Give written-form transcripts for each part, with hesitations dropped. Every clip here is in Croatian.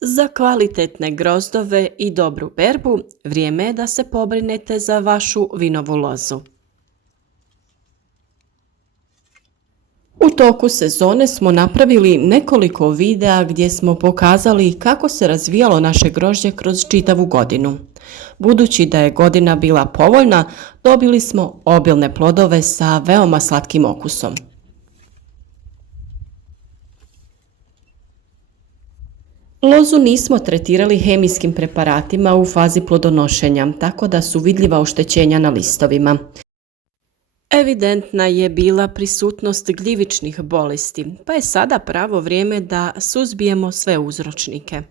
Za kvalitetne grozdove i dobru berbu vrijeme je da se pobrinete za vašu vinovu lozu. U toku sezone smo napravili nekoliko videa gdje smo pokazali kako se razvijalo naše grožđe kroz čitavu godinu. Budući da je godina bila povoljna, dobili smo obilne plodove sa veoma slatkim okusom. Lozu nismo tretirali hemijskim preparatima u fazi plodonošenja, tako da su vidljiva oštećenja na listovima. Evidentna je bila prisutnost gljivičnih bolesti, pa je sada pravo vrijeme da suzbijemo sve uzročnike.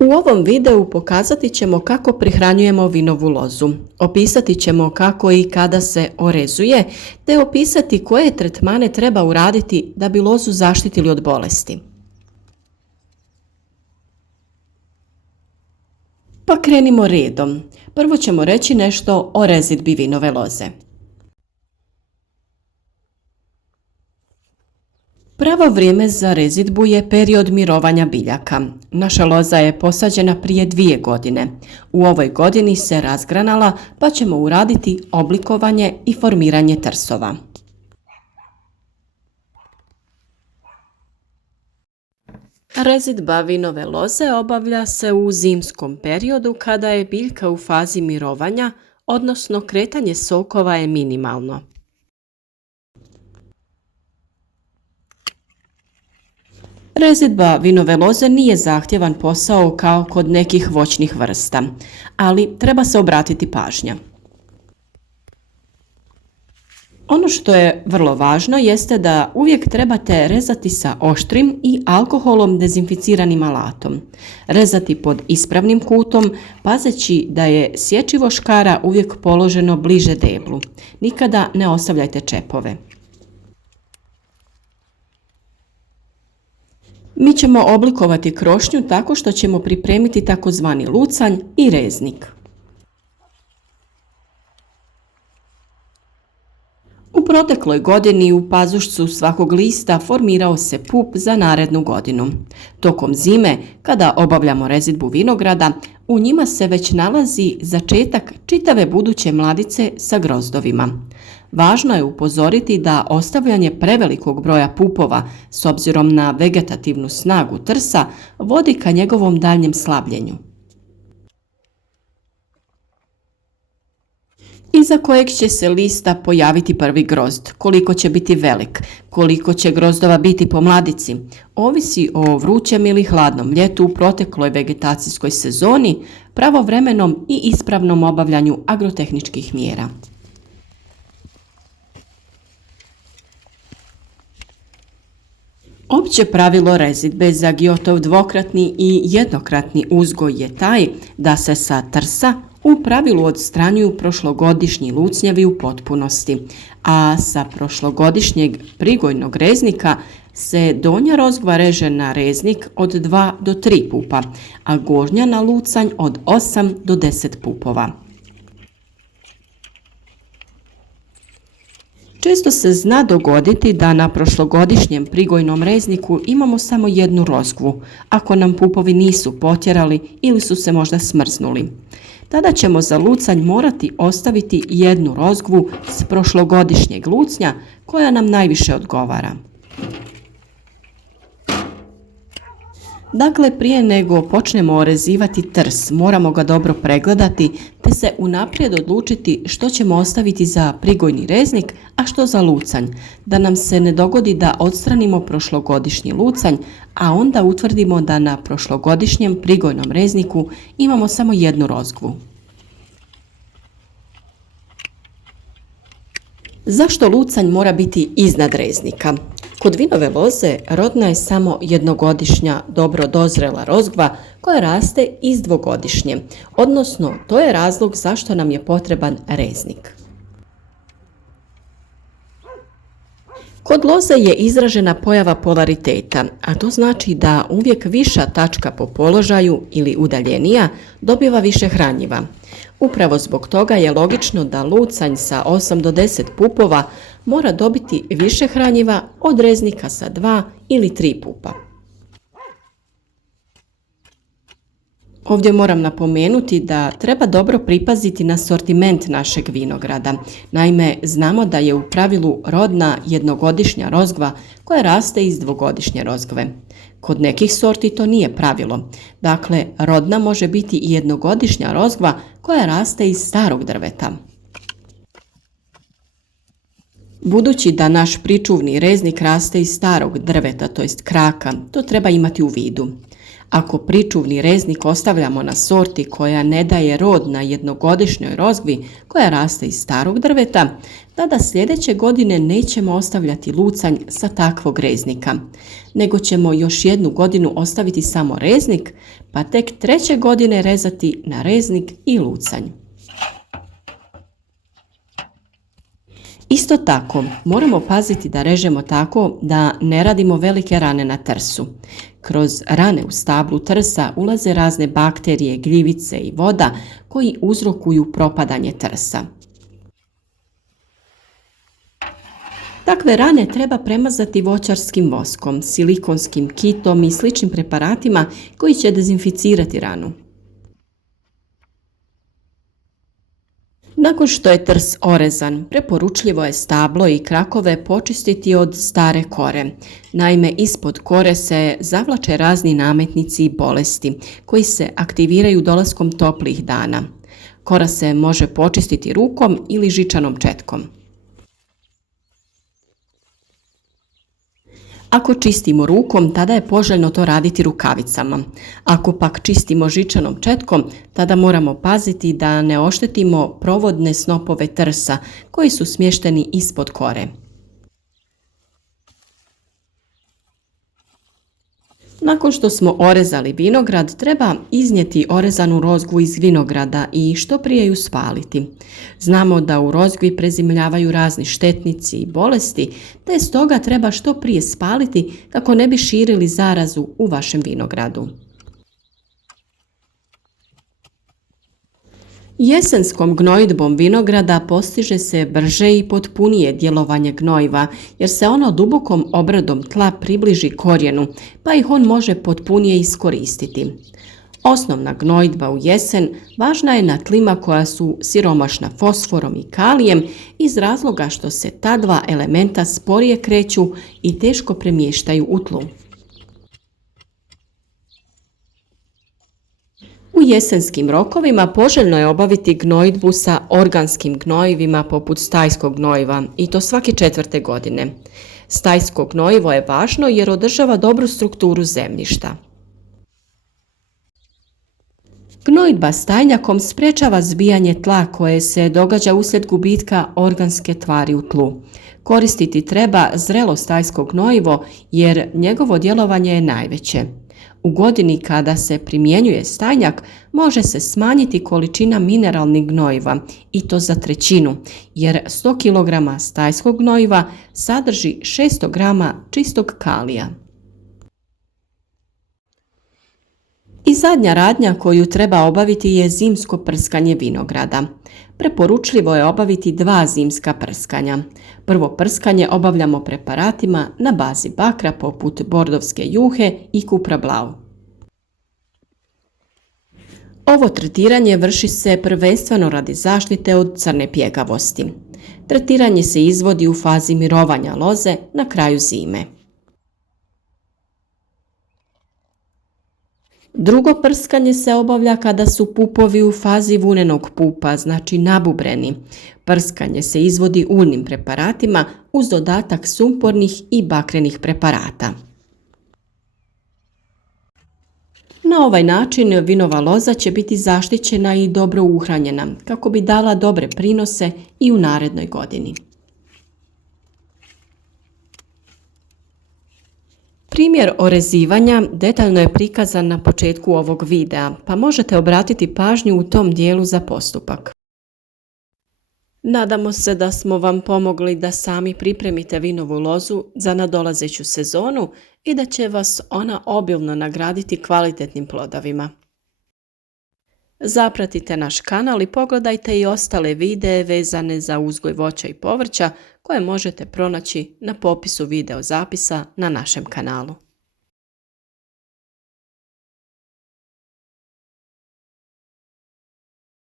U ovom videu pokazati ćemo kako prihranjujemo vinovu lozu. Opisati ćemo kako i kada se orezuje, te opisati koje tretmane treba uraditi da bi lozu zaštitili od bolesti. Pa krenimo redom. Prvo ćemo reći nešto o rezidbi vinove loze. Pravo vrijeme za rezidbu je period mirovanja biljaka. Naša loza je posađena prije 2 godine. U ovoj godini se razgranala, pa ćemo uraditi oblikovanje i formiranje trsova. Rezidba vinove loze obavlja se u zimskom periodu kada je biljka u fazi mirovanja, odnosno kretanje sokova je minimalno. Rezidba vinove loze nije zahtjevan posao kao kod nekih voćnih vrsta, ali treba se obratiti pažnja. Ono što je vrlo važno jeste da uvijek trebate rezati sa oštrim i alkoholom dezinficiranim alatom. Rezati pod ispravnim kutom, pazeći da je sječivo škara uvijek položeno bliže deblu. Nikada ne ostavljajte čepove. Mi ćemo oblikovati krošnju tako što ćemo pripremiti takozvani lucanj i reznik. U protekloj godini u pazušcu svakog lista formirao se pup za narednu godinu. Tokom zime, kada obavljamo rezidbu vinograda, u njima se već nalazi začetak čitave buduće mladice sa grozdovima. Važno je upozoriti da ostavljanje prevelikog broja pupova s obzirom na vegetativnu snagu trsa vodi ka njegovom daljnjem slabljenju. Iza kojeg će se lista pojaviti prvi grozd, koliko će biti velik, koliko će grozdova biti po mladici, ovisi o vrućem ili hladnom ljetu u protekloj vegetacijskoj sezoni, pravovremenom i ispravnom obavljanju agrotehničkih mjera. Opće pravilo rezidbe za Gyotov dvokratni i jednokratni uzgoj je taj da se sa trsa u pravilu odstranjuju prošlogodišnji lucnjevi u potpunosti, a sa prošlogodišnjeg prigojnog reznika se donja rozgva reže na reznik od 2 do 3 pupa, a gornja na lucanj od 8 do 10 pupova. Često se zna dogoditi da na prošlogodišnjem prigojnom rezniku imamo samo jednu rozgvu, ako nam pupovi nisu potjerali ili su se možda smrznuli. Tada ćemo za lucanj morati ostaviti jednu rozgvu s prošlogodišnjeg lucnja koja nam najviše odgovara. Dakle, prije nego počnemo orezivati trs, moramo ga dobro pregledati te se unaprijed odlučiti što ćemo ostaviti za prigojni reznik, a što za lucanj, da nam se ne dogodi da odstranimo prošlogodišnji lucanj, a onda utvrdimo da na prošlogodišnjem prigojnom rezniku imamo samo jednu rozgvu. Zašto lucanj mora biti iznad reznika? Kod vinove loze rodna je samo jednogodišnja dobro dozrela rozgva koja raste iz dvogodišnje, odnosno to je razlog zašto nam je potreban reznik. Kod loze je izražena pojava polariteta, a to znači da uvijek viša tačka po položaju ili udaljenija dobiva više hranjiva. Upravo zbog toga je logično da lucanj sa 8 do 10 pupova mora dobiti više hranjiva od reznika sa 2 ili 3 pupa. Ovdje moram napomenuti da treba dobro pripaziti na sortiment našeg vinograda. Naime, znamo da je u pravilu rodna jednogodišnja rozgva koja raste iz dvogodišnje rozgve. Kod nekih sorti to nije pravilo. Dakle, rodna može biti i jednogodišnja rozgva koja raste iz starog drveta. Budući da naš pričuvni reznik raste iz starog drveta, to jest kraka, to treba imati u vidu. Ako pričuvni reznik ostavljamo na sorti koja ne daje rod na jednogodišnjoj rozgvi koja raste iz starog drveta, tada sljedeće godine nećemo ostavljati lucanj sa takvog reznika, nego ćemo još jednu godinu ostaviti samo reznik, pa tek treće godine rezati na reznik i lucanj. Isto tako, moramo paziti da režemo tako da ne radimo velike rane na trsu. Kroz rane u stablu trsa ulaze razne bakterije, gljivice i voda koji uzrokuju propadanje trsa. Takve rane treba premazati voćarskim voskom, silikonskim kitom i sličnim preparatima koji će dezinficirati ranu. Nakon što je trs orezan, preporučljivo je stablo i krakove počistiti od stare kore. Naime, ispod kore se zavlače razni nametnici i bolesti koji se aktiviraju dolaskom toplih dana. Kora se može počistiti rukom ili žičanom četkom. Ako čistimo rukom, tada je poželjno to raditi rukavicama. Ako pak čistimo žičanom četkom, tada moramo paziti da ne oštetimo provodne snopove trsa koji su smješteni ispod kore. Nakon što smo orezali vinograd, treba iznijeti orezanu rozgvu iz vinograda i što prije ju spaliti. Znamo da u rozgvi prezimljavaju razni štetnici i bolesti, te stoga treba što prije spaliti kako ne bi širili zarazu u vašem vinogradu. Jesenskom gnojidbom vinograda postiže se brže i potpunije djelovanje gnojiva, jer se ono dubokom obradom tla približi korijenu, pa ih on može potpunije iskoristiti. Osnovna gnojidba u jesen važna je na tlima koja su siromašna fosforom i kalijem iz razloga što se ta dva elementa sporije kreću i teško premještaju u tlu. U jesenskim rokovima poželjno je obaviti gnojidbu sa organskim gnojivima poput stajskog gnojiva i to svake 4. godine. Stajsko gnojivo je važno jer održava dobru strukturu zemljišta. Gnojidba stajnjakom sprečava zbijanje tla koje se događa uslijed gubitka organske tvari u tlu. Koristiti treba zrelo stajsko gnojivo jer njegovo djelovanje je najveće. U godini kada se primjenjuje stajnjak može se smanjiti količina mineralnih gnojiva i to za 1/3, jer 100 kg stajskog gnojiva sadrži 600 g čistog kalija. I zadnja radnja koju treba obaviti je zimsko prskanje vinograda. Preporučljivo je obaviti 2 zimska prskanja. Prvo prskanje obavljamo preparatima na bazi bakra poput bordovske juhe i kupra blau. Ovo tretiranje vrši se prvenstveno radi zaštite od crne pjegavosti. Tretiranje se izvodi u fazi mirovanja loze na kraju zime. Drugo prskanje se obavlja kada su pupovi u fazi vunenog pupa, znači nabubreni. Prskanje se izvodi uljnim preparatima uz dodatak sumpornih i bakrenih preparata. Na ovaj način vinova loza će biti zaštićena i dobro uhranjena kako bi dala dobre prinose i u narednoj godini. Primjer orezivanja detaljno je prikazan na početku ovog videa, pa možete obratiti pažnju u tom dijelu za postupak. Nadamo se da smo vam pomogli da sami pripremite vinovu lozu za nadolazeću sezonu i da će vas ona obilno nagraditi kvalitetnim plodovima. Zapratite naš kanal i pogledajte i ostale videe vezane za uzgoj voća i povrća koje možete pronaći na popisu video zapisa na našem kanalu.